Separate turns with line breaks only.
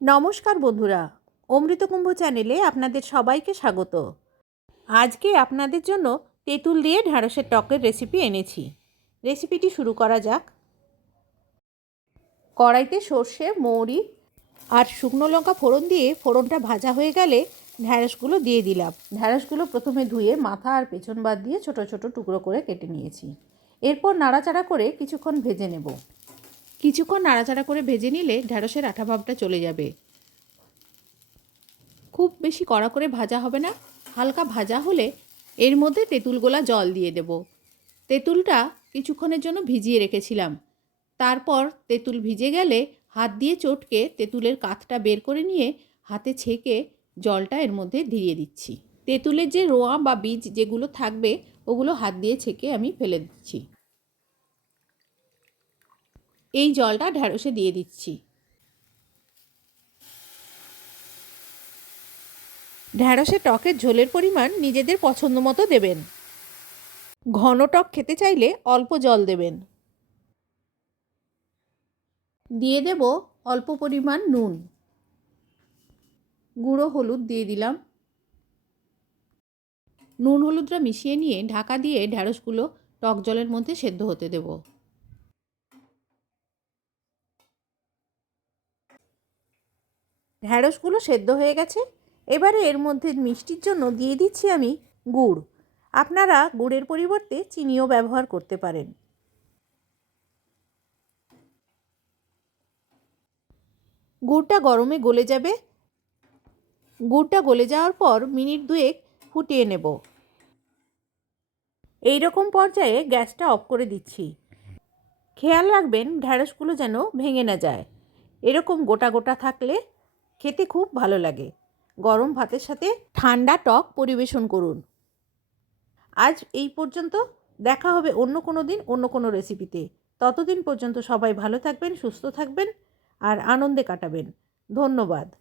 নমস্কার বন্ধুরা, অমৃতকুম্ভ চ্যানেলে আপনাদের সবাইকে স্বাগত। আজকে আপনাদের জন্য তেঁতুল দিয়ে ঢ্যাঁড়সের টকের রেসিপি এনেছি। রেসিপিটি শুরু করা যাক। কড়াইতে সর্ষে, মৌরি আর শুকনো লঙ্কা ফোড়ন দিয়ে ফোড়নটা ভাজা হয়ে গেলে ঢ্যাঁড়সগুলো দিয়ে দিলাম। ঢ্যাঁড়সগুলো প্রথমে ধুয়ে মাথা আর পেছন বাদ দিয়ে ছোট ছোট টুকরো করে কেটে নিয়েছি। এরপর নাড়াচাড়া করে কিছুক্ষণ ভেজে নেব। কিছুক্ষণ নাড়াচাড়া করে ভেজে নিলে ঢ্যাঁড়সের আঠা ভাবটা চলে যাবে। খুব বেশি কড়া করে ভাজা হবে না, হালকা ভাজা হলে এর মধ্যে তেঁতুলগোলা জল দিয়ে দেব। তেঁতুলটা কিছুক্ষণের জন্য ভিজিয়ে রেখেছিলাম। তারপর তেঁতুল ভিজে গেলে হাত দিয়ে চটকে তেঁতুলের কাঠটা বের করে নিয়ে হাতে ছেঁকে জলটা এর মধ্যে দিয়ে দিচ্ছি। তেঁতুলের যে রোয়া বা বীজ যেগুলো থাকবে, ওগুলো হাত দিয়ে ছেঁকে আমি ফেলে দিচ্ছি। এই জলটা ঢ্যাঁড়সে দিয়ে দিচ্ছি। ঢ্যাঁড়সে টকের ঝোলের পরিমাণ নিজেদের পছন্দ মতো দেবেন। ঘন টক খেতে চাইলে অল্প জল দেবেন। দিয়ে দেব অল্প পরিমাণ নুন। গুঁড়ো হলুদ দিয়ে দিলাম। নুন হলুদটা মিশিয়ে নিয়ে ঢাকা দিয়ে ঢ্যাঁড়সগুলো টক জলের মধ্যে সেদ্ধ হতে দেবো। ঢ্যাঁড়সগুলো সেদ্ধ হয়ে গেছে। এবারে এর মধ্যে মিষ্টির জন্য দিয়ে দিচ্ছি আমি গুড়। আপনারা গুড়ের পরিবর্তে চিনিও ব্যবহার করতে পারেন। গুড়টা গরমে গলে যাবে। গুড়টা গলে যাওয়ার পর মিনিট দুয়েক ফুটিয়ে নেব। এই রকম পর্যায়ে গ্যাসটা অফ করে দিচ্ছি। খেয়াল রাখবেন ঢ্যাঁড়সগুলো যেন ভেঙে না যায়। এরকম গোটা গোটা থাকলে খেতে খুব ভালো লাগে। গরম ভাতের সাথে ঠান্ডা টক পরিবেশন করুন। আজ এই পর্যন্ত। দেখা হবে অন্য কোনো দিন, অন্য কোনো রেসিপিতে। ততদিন পর্যন্ত সবাই ভালো থাকবেন, সুস্থ থাকবেন, আর আনন্দে কাটাবেন। ধন্যবাদ।